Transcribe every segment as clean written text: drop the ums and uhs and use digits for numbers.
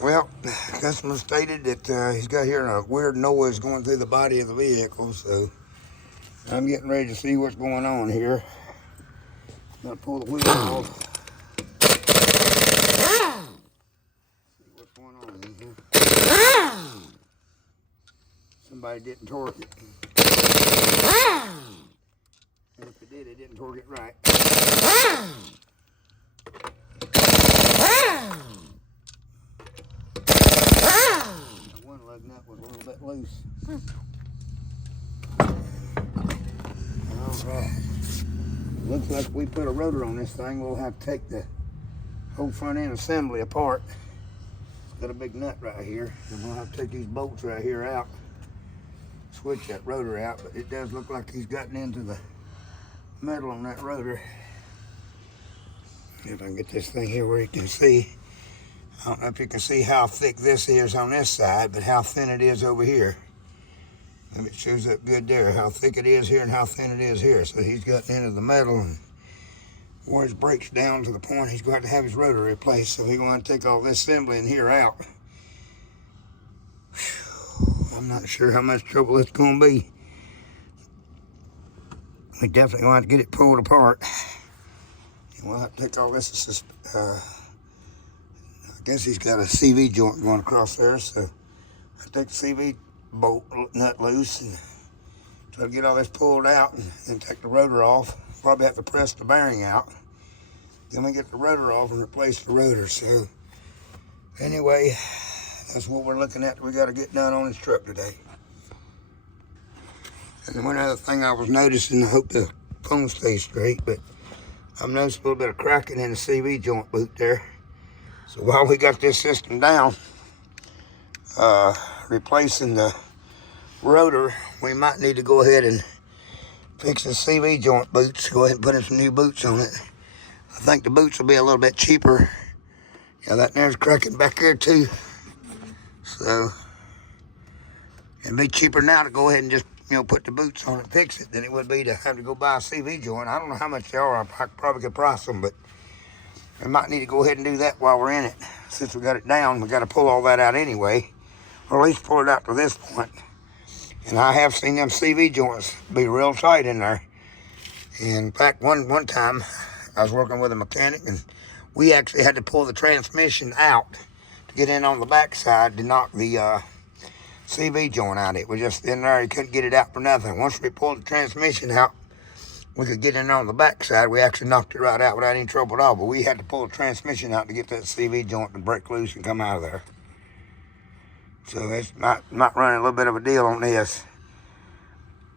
Well, customer stated that he's got hearing a weird noise going through the body of the vehicle, so I'm getting ready to see what's going on here. I'm gonna pull the wheel off. See what's going on in here. Somebody didn't torque it. And if it did, it didn't torque it right. One lug nut was a little bit loose. All right. Looks like we put a rotor on this thing. We'll have to take the whole front end assembly apart. It's got a big nut right here, and we'll have to take these bolts right here out. Switch that rotor out, but it does look like he's gotten into the metal on that rotor. If I can get this thing here where you can see. I don't know if you can see how thick this is on this side, but how thin it is over here. And it shows up good there, how thick it is here and how thin it is here. So he's gotten into the metal and where his breaks down to the point he's going to have his rotor replaced. So he's going to take all this assembly in here out. Whew, I'm not sure how much trouble it's going to be. We definitely want to get it pulled apart. And we'll have to take all this, I guess he's got a CV joint going across there. So I'll take the CV bolt nut loose and try to get all this pulled out and then take the rotor off. Probably have to press the bearing out. Then we get the rotor off and replace the rotor. So anyway, that's what we're looking at. We got to get done on this truck today. And one other thing I was noticing, I hope the phone stays straight, but I've noticed a little bit of cracking in the CV joint boot there. So while we got this system down, replacing the rotor, we might need to go ahead and fix the CV joint boots. Go ahead and put in some new boots on it. I think the boots will be a little bit cheaper. Yeah, that there's cracking back there too. So it'd be cheaper now to go ahead and just, put the boots on and fix it than it would be to have to go buy a CV joint. I don't know how much they are. I probably could price them, but we might need to go ahead and do that while we're in it. Since we got it down, we got to pull all that out anyway, or at least pull it out to this point. And I have seen them CV joints be real tight in there. In fact, one time I was working with a mechanic, and we actually had to pull the transmission out to get in on the backside to knock the CV joint out. It was just in there. You couldn't get it out for nothing. Once we pulled the transmission out, we could get in on the backside. We actually knocked it right out without any trouble at all. But we had to pull the transmission out to get that CV joint to break loose and come out of there. So it's not running a little bit of a deal on this.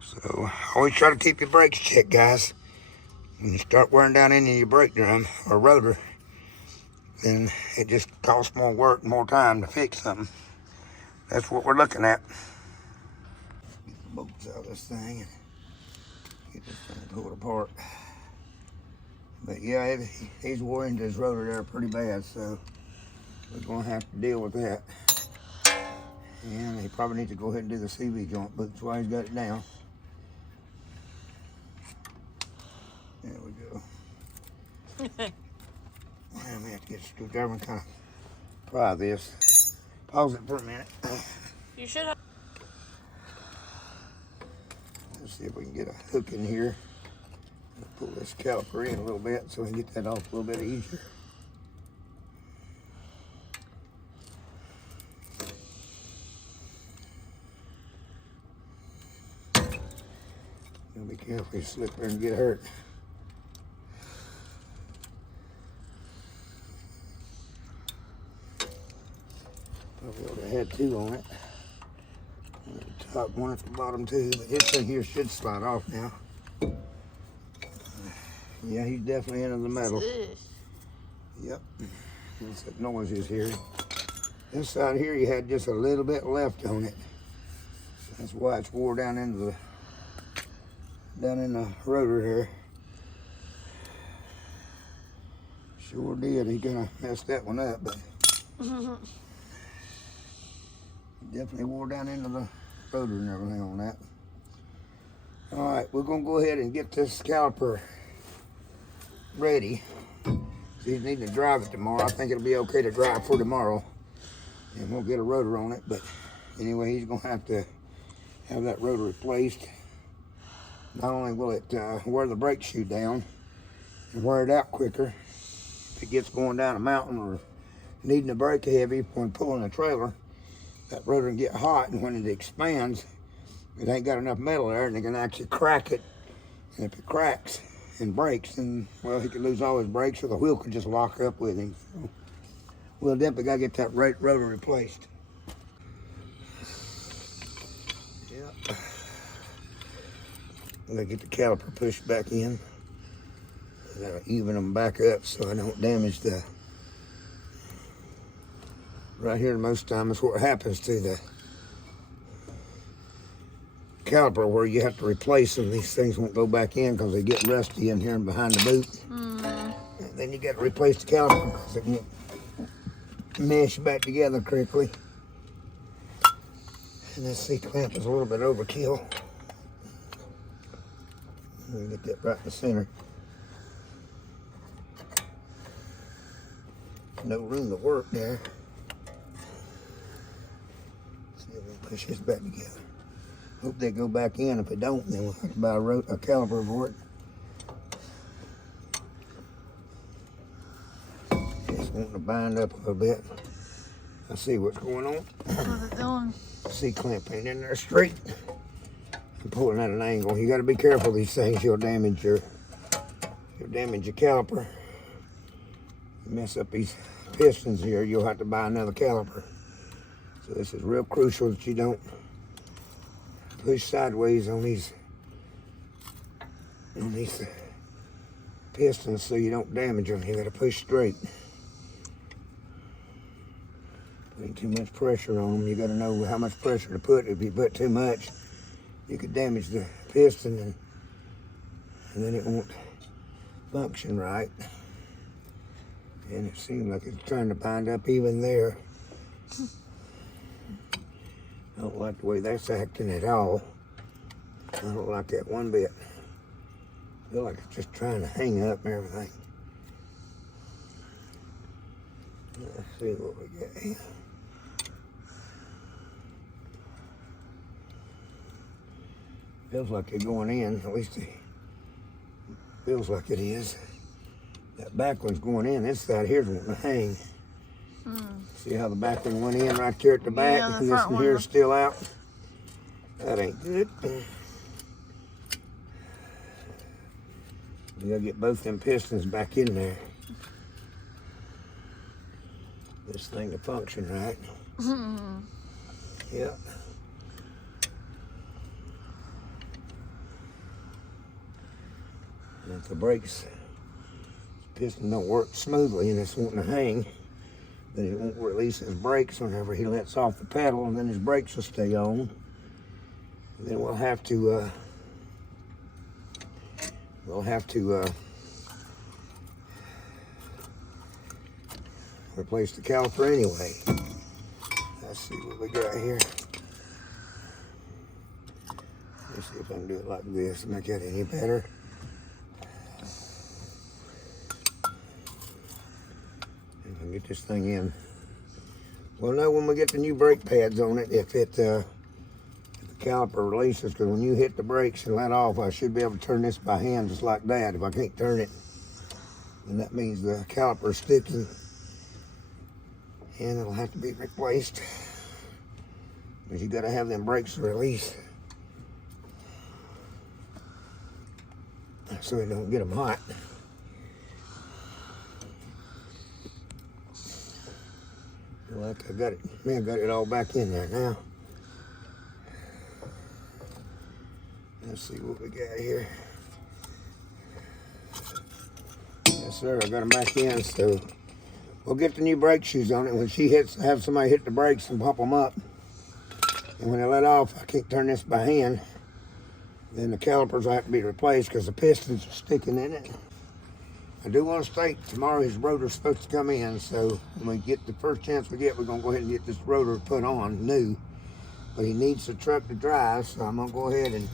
So always try to keep your brakes checked, guys. When you start wearing down into your brake drum or rotor, then it just costs more work, more time to fix something. That's what we're looking at. Get the bolts out of this thing and get this thing pulled apart. But yeah, he's wore into his rotor there pretty bad, so we're going to have to deal with that. And he probably needs to go ahead and do the CV joint boots while he's got it down. There we go. And we have to get a screwdriver and kind of pry this. Pause it for a minute. You should have. Let's see if we can get a hook in here. Pull this caliper in a little bit so we can get that off a little bit easier. Be careful, you slip there and get hurt. Probably would have had two on it. One at the top, one at the bottom too. But this thing here should slide off now. Yeah, he's definitely into the metal. Yep. That's that noise is here. This side here, you had just a little bit left on it. That's why it's wore down into the in the rotor here. Sure did. He kind of messed that one up, but definitely wore down into the rotor and everything on that. All right, we're gonna go ahead and get this caliper ready. He's needing to drive it tomorrow. I think it'll be okay to drive for tomorrow. and we'll get a rotor on it. But anyway, he's gonna have to have that rotor replaced. Not only will it wear the brake shoe down and wear it out quicker if it gets going down a mountain or needing to brake heavy when pulling a trailer, that rotor can get hot, and when it expands, it ain't got enough metal there, and it can actually crack it. And if it cracks and breaks, then, well, he could lose all his brakes, or the wheel could just lock up with him. So we'll definitely got to get that rotor replaced. Yep. I'm going to get the caliper pushed back in. I got to even them back up so I don't damage the... Right here, most of the time, is what happens to the caliper, where you have to replace them. These things won't go back in because they get rusty in here and behind the boot. And then you got to replace the caliper because it won't mesh back together correctly. And this C-clamp is a little bit overkill. Let me get that right in the center. No room to work there. See if we can push this back together. Hope they go back in. If it don't, then we'll have to buy a caliper for it. Just wanting to bind up a little bit. I see what's going on. What's it doing? C-clamp ain't in there straight. I'm pulling at an angle. You got to be careful these things. You'll damage your caliper. You mess up these pistons here, you'll have to buy another caliper. So this is real crucial that you don't push sideways on these pistons so you don't damage them. You got to push straight. Putting too much pressure on them, you got to know how much pressure to put. If you put too much, you could damage the piston, and then it won't function right. And it seems like it's trying to bind up even there. I don't like the way that's acting at all. I don't like that one bit. I feel like it's just trying to hang up and everything. Let's see what we got here. Feels like they're going in, at least it feels like it is. That back one's going in, this side here's wanting to hang. See how the back one went in right there at the back, Yeah, and this one here's still out? That ain't good. You gotta get both them pistons back in there. This thing to function right. Yep. And if the brakes, piston don't work smoothly and it's wanting to hang, then he won't release his brakes whenever he lets off the pedal, and then his brakes will stay on. And then we'll have to replace the caliper anyway. Let's see what we got here. Let's see if I can do it like this to make that any better. If I can get this thing in. We'll know when we get the new brake pads on it if the caliper releases, because when you hit the brakes and let off, I should be able to turn this by hand just like that. If I can't turn it, then that means the caliper is sticking and it'll have to be replaced. But you got to have them brakes release so you don't get them hot. Like I got it, man, got it all back in there now. Let's see what we got here. Yes, sir, I got them back in, so we'll get the new brake shoes on it. When she hits, have somebody hit the brakes and pump them up. And when they let off, I can't turn this by hand. Then the calipers will have to be replaced because the pistons are sticking in it. I do want to state tomorrow his rotor's supposed to come in, so when we get the first chance we get, we're going to go ahead and get this rotor put on new. But he needs the truck to drive, so I'm going to go ahead and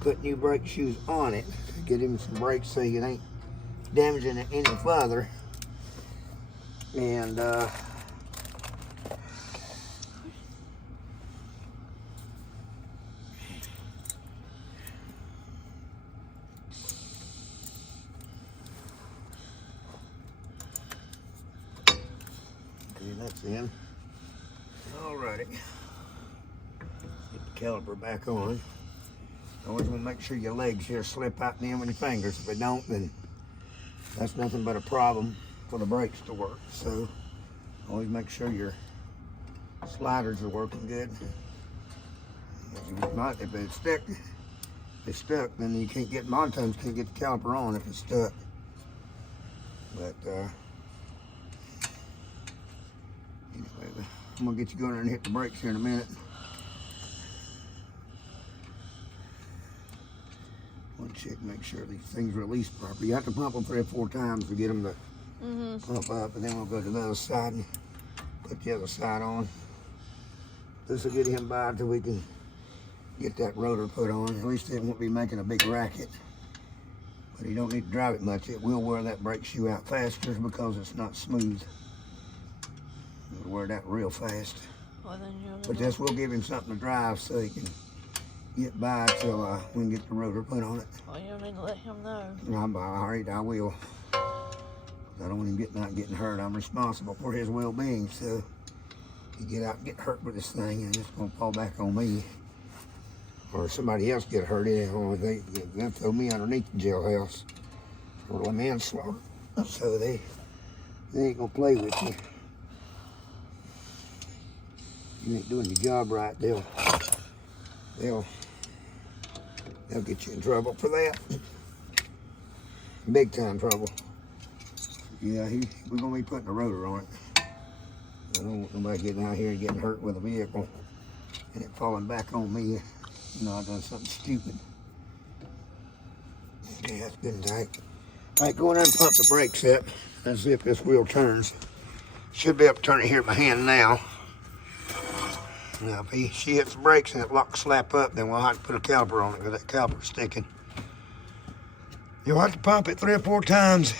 put new brake shoes on it. Get him some brakes so it ain't damaging it any further. And That's in. Alrighty. Get the caliper back on. Always want to make sure your legs here slip out in with your fingers. If they don't, then that's nothing but a problem for the brakes to work. So always make sure your sliders are working good. If it's stuck, then you can't get, a lot of times you can't get the caliper on if it's stuck. But anyway, I'm gonna get you going there and hit the brakes here in a minute. Want to check, make sure these things release properly. You have to pump them 3 or 4 times to get them to pump up, and then we'll go to the other side and put the other side on. This will get him by until we can get that rotor put on. At least it won't be making a big racket. But you don't need to drive it much. It will wear that brake shoe out faster because it's not smooth. It'll wear that real fast. Well, then but this will give him something to drive so he can get by till we can get the rotor put on it. Well, you need to let him know. I will. I don't want him getting hurt. I'm responsible for his well-being. So if you get out and get hurt with this thing, and it's going to fall back on me. Or somebody else get hurt, they'll throw me underneath the jailhouse for manslaughter. So they ain't gonna play with you. You ain't doing your job right, they'll get you in trouble for that. Big time trouble. Yeah, we're gonna be putting a rotor on it. I don't want nobody getting out here and getting hurt with a vehicle and it falling back on me. You know, I done something stupid. Okay, that's good and tight. All right, go in there and pump the brakes up and see if this wheel turns. Should be able to turn it here with my hand now. Now, if she hits the brakes and it locks slap up, then we'll have to put a caliper on it because that caliper's sticking. You'll have to pump it 3 or 4 times.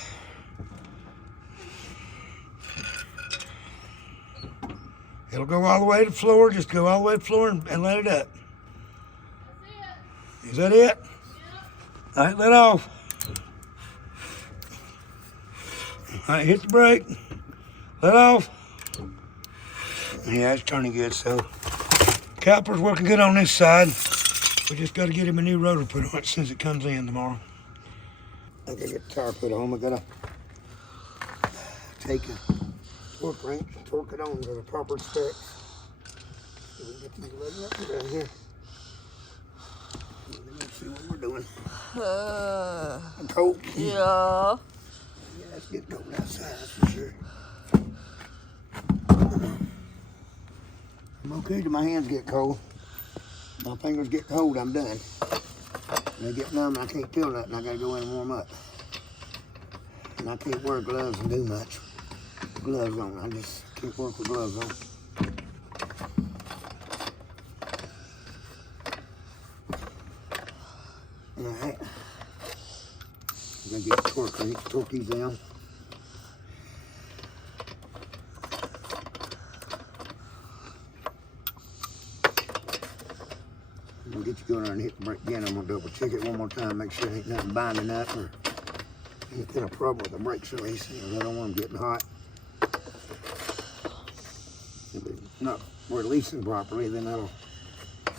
It'll go all the way to the floor. Just go all the way to the floor and let it up. Is that it? Yeah. All right, let off. All right, hit the brake. Let off. Yeah, it's turning good, so. Caliper's working good on this side. We just got to get him a new rotor put on it as soon as it comes in tomorrow. I gotta get the tire put on. I gotta take a torque wrench and torque it on to the proper specs. So we can get these legs up down here. Let's see what we're doing. Cold? Yeah. Yeah, it's getting cold outside, that's for sure. I'm okay till my hands get cold. My fingers get cold, I'm done. When they get numb, I can't feel nothing. I gotta go in and warm up. And I can't wear gloves and do much. Gloves on, I just can't work with gloves on. Alright. I'm gonna get the torque wrench, torque these down. I'm gonna get you going there and hit the brake again. I'm gonna double check it one more time, make sure there ain't nothing binding up or any kind of problem with the brakes releasing. I don't want them getting hot. If it's not releasing properly, then that'll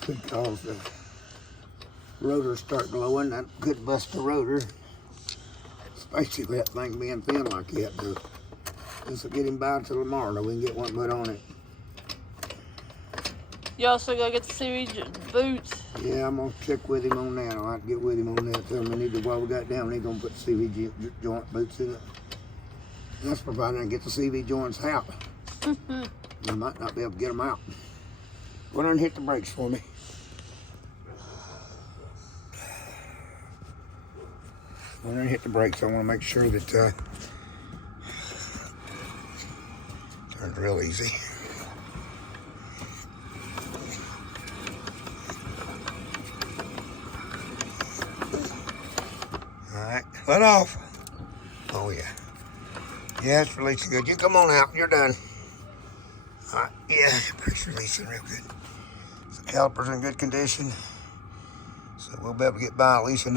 could cause the rotor start blowing. That could bust the rotor, especially with that thing being thin like that. But this will get him by till tomorrow, we can get one put on it. You also gotta get the series boots. Yeah, I'm gonna check with him on that. I'll have to get with him on that. Tell him we need to, while we got down, we need to put CV joint boots in it. That's provided I get the CV joints out. I might not be able to get them out. Go down and hit the brakes for me. Go down and hit the brakes. I want to make sure that turns real easy. All right, let off. Oh yeah. Yeah, it's releasing good. You come on out. You're done. All right. Yeah, brake's releasing real good. So the caliper's in good condition. So we'll be able to get by at least the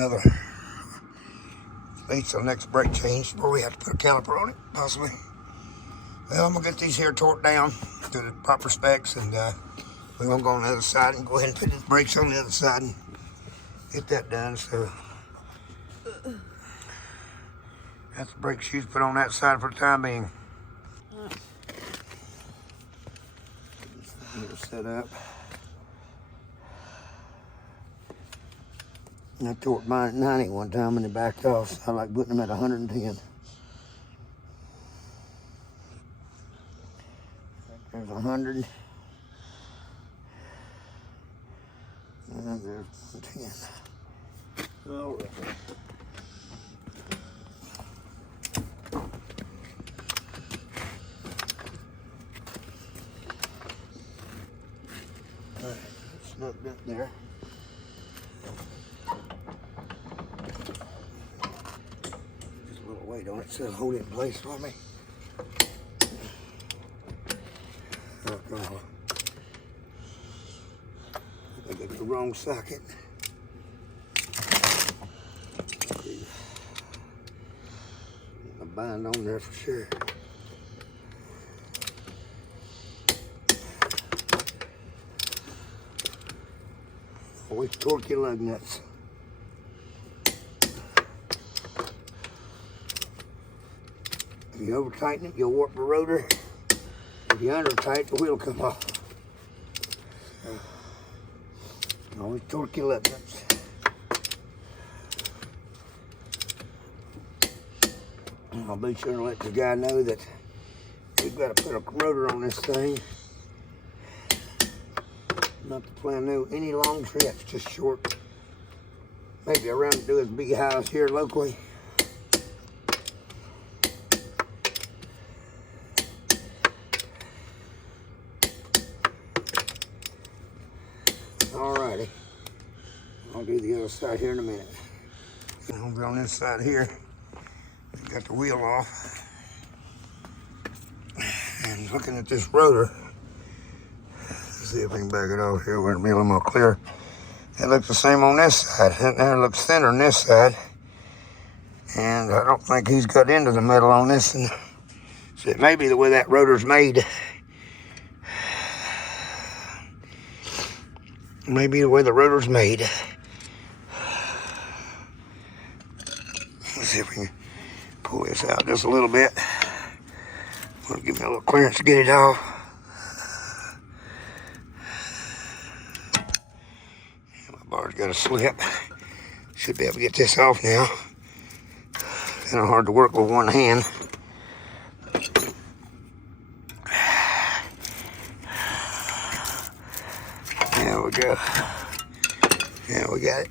next brake change before we have to put a caliper on it, possibly. Well, I'm gonna get these here torqued down to the proper specs, and we're gonna go on the other side and go ahead and put the brakes on the other side and get that done. So that's the brake shoes put on that side for the time being. Get it set up. And I torqued mine at 90 one time and it backed off. So I like putting them at 110. There's 100. And there's 110. All right. All right, snugged up there. Just a little weight on it, so hold it in place for me. I got the wrong socket. A bind on there for sure. Always torque your lug nuts. If you over tighten it, you'll warp the rotor. If you under tight, the wheel will come off. So, always torque your lug nuts. And I'll be sure to let the guy know that we've got to put a rotor on this thing. Not to plan no any long trips, just short. Maybe around to do his big house here locally. Alrighty, I'll do the other side here in a minute. Over on this side here, got the wheel off. And looking at this rotor, let's see if we can back it off here where it'll be a little more clear. It looks the same on this side. That there looks thinner on this side. And I don't think he's got into the metal on this one. So it may be the way that rotor's made. Maybe the way the rotor's made. Let's see if we can pull this out just a little bit. Well, give me a little clearance to get it off. My bar's got a slip. Should be able to get this off now. Kind of hard to work with one hand. There we go. Yeah, we got it.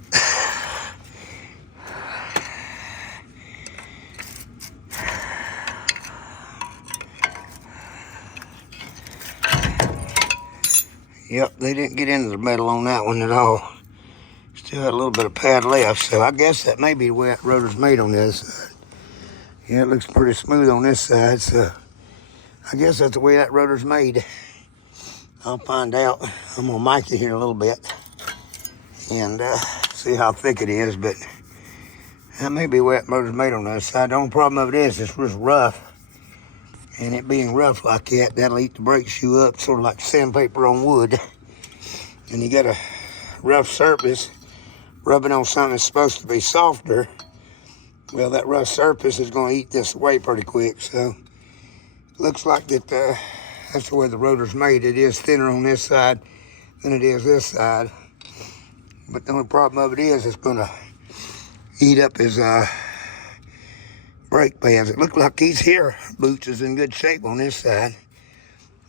Yep, they didn't get into the metal on that one at all. Still had a little bit of pad left, so I guess that may be the way that rotor's made on this side. Yeah, it looks pretty smooth on this side, so I guess that's the way that rotor's made. I'll find out. I'm gonna mic it here in a little bit and see how thick it is, but that may be the way that motor's made on that side. The only problem of it is it's just rough, and it being rough like that, that'll eat the brake shoe up, sort of like sandpaper on wood. And you got a rough surface rubbing on something that's supposed to be softer. Well, that rough surface is going to eat this away pretty quick, so looks like that that's the way the rotor's made. It is thinner on this side than it is this side. But the only problem of it is it's going to eat up his brake pads. It looked like these here boots is in good shape on this side.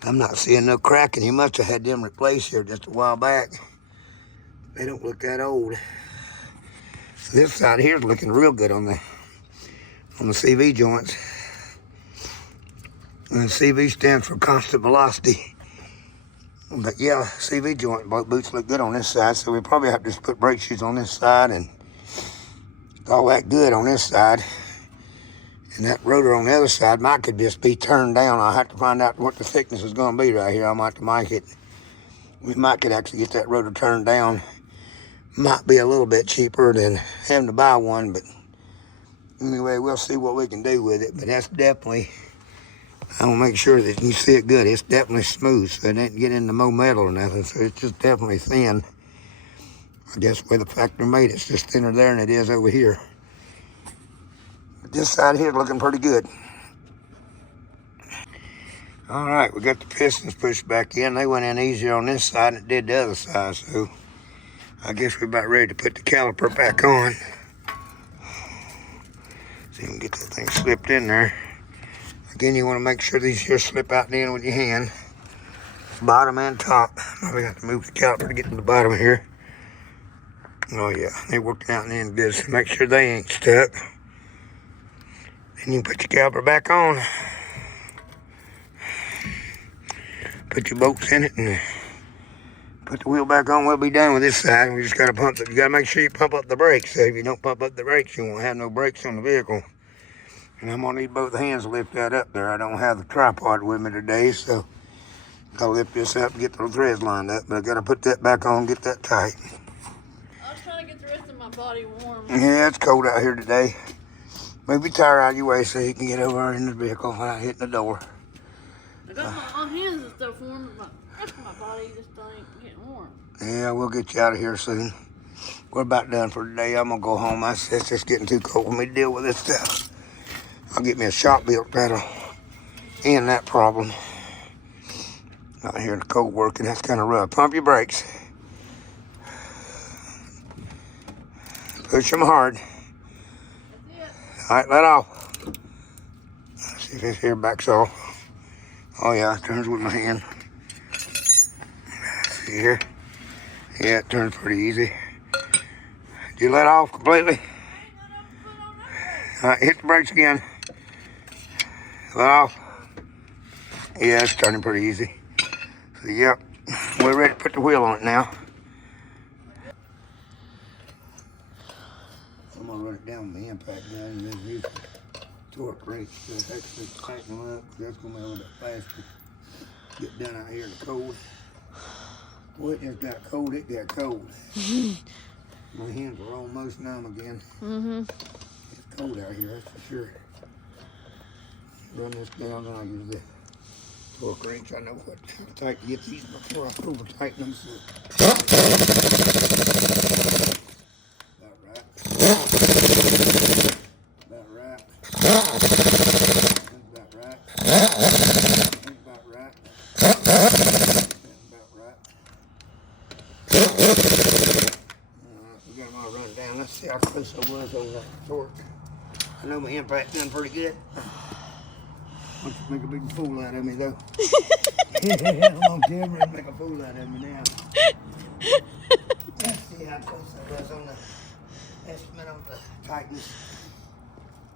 I'm not seeing no cracking. He must have had them replaced here just a while back. They don't look that old. So this side here is looking real good on the CV joints. And CV stands for constant velocity. But yeah, CV joint boots look good on this side, so we probably have to just put brake shoes on this side and all that good on this side. And that rotor on the other side might could just be turned down. I'll have to find out what the thickness is going to be right here. I might have to mic it. We might could actually get that rotor turned down. Might be a little bit cheaper than having to buy one, but anyway, we'll see what we can do with it. But that's definitely I want to make sure that you see it good. It's definitely smooth, so it didn't get into more metal or nothing, so it's just definitely thin. I guess where the factory made it's just thinner there than it is over here. But this side here is looking pretty good. All right, we got the pistons pushed back in. They went in easier on this side than it did the other side, so I guess we're about ready to put the caliper back on. See if we can get that thing slipped in there. Again, you want to make sure these here slip out and in with your hand. Bottom and top. Now we got to move the caliper to get to the bottom here. Oh yeah, they're working out and in good, so make sure they ain't stuck. Then you can put your caliper back on. Put your bolts in it and put the wheel back on. We'll be done with this side. We just got to pump it. You got to make sure you pump up the brakes. So if you don't pump up the brakes, you won't have no brakes on the vehicle. And I'm going to need both hands to lift that up there. I don't have the tripod with me today, so I'll lift this up and get the threads lined up. But I got to put that back on, get that tight. I was trying to get the rest of my body warm. Yeah, it's cold out here today. Move your tire out of your way so you can get over in the vehicle without hitting the door. I got my hands and stuff warm, but the rest of my body just ain't getting warm. Yeah, we'll get you out of here soon. We're about done for today. I'm going to go home. It's just getting too cold for me to deal with this stuff. I'll get me a shop built that'll end that problem. Out here in the cold working, that's kind of rough. Pump your brakes. Push them hard. All right, let off. Let's see if this here backs off. Oh yeah, it turns with my hand. See here? Yeah, it turns pretty easy. Did you let off completely? All right, hit the brakes again. Let off. Yeah, it's turning pretty easy. So yep, we're ready to put the wheel on it now. I'm gonna run it down with the impact gun and then use the torque wrench to actually tighten them up. That's gonna be a little bit faster. Get done out here in the cold. Boy, it just got cold. It got cold. My hands are almost numb again. It's cold out here, that's for sure. Run this down, and I'll use the torque wrench. I know what tight to get these before I over tighten them. So. About right. About right. That's about right. That's about right. That's about right. We got them all run down. Let's see how close I was on that torque. I know my impact done pretty good. Don't you make a big fool out of me though. Yeah, I'm on camera and make a fool out of me now. Let's see how close I was on the estimate on the tightness.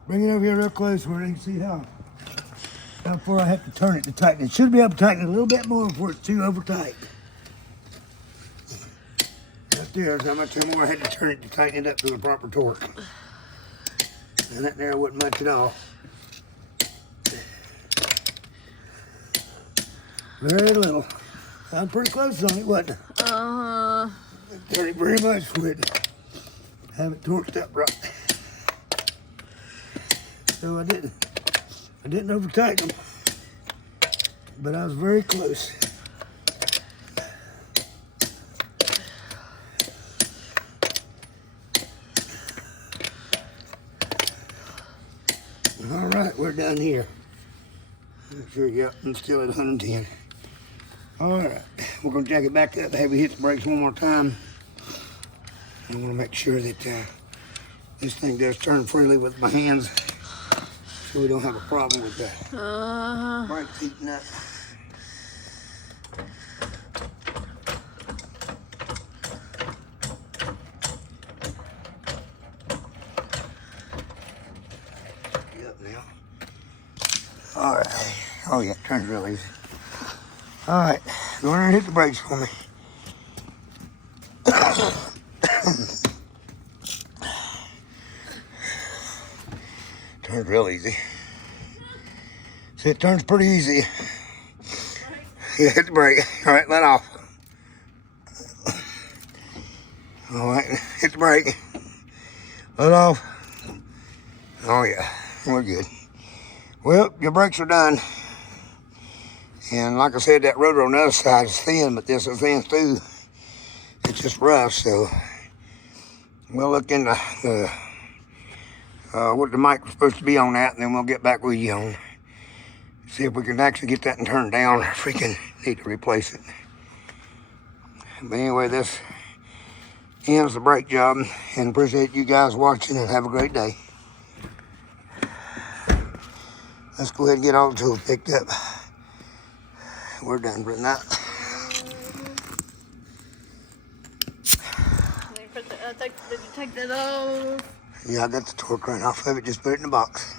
Bring it over here real close where you can see how far I have to turn it to tighten it. Should be able to tighten it a little bit more before it's too over tight. Right there's how much more I had to turn it to tighten it up to the proper torque. And that there wasn't much at all. Very little. I'm pretty close on it, wasn't I? Turn it very much for it to have it torqued up right. So I didn't over tighten them, but I was very close. All right, we're done here. Make sure, yep, I'm still at 110. All right, we're gonna jack it back up, have we hit the brakes one more time. I wanna make sure that this thing does turn freely with my hands so we don't have a problem with that. Brakes heating up. Now. All right. Oh yeah, turns real easy. All right, go in and hit the brakes for me. Turns real easy. See, it turns pretty easy. Yeah, hit the brake. All right, let off. All right, hit the brake. Let off. Oh yeah, we're good. Well, your brakes are done. And like I said, that rotor on the other side is thin, but this is thin too. It's just rough, so we'll look into what the mic was supposed to be on that, and then we'll get back with you on see if we can actually get that and turn down, or if we can need to replace it. But anyway, this ends the brake job, and appreciate you guys watching, and have a great day. Let's go ahead and get all the tools picked up. We're done for that. Did you take that off? Yeah, I got the torque wrench off of it, just put it in the box.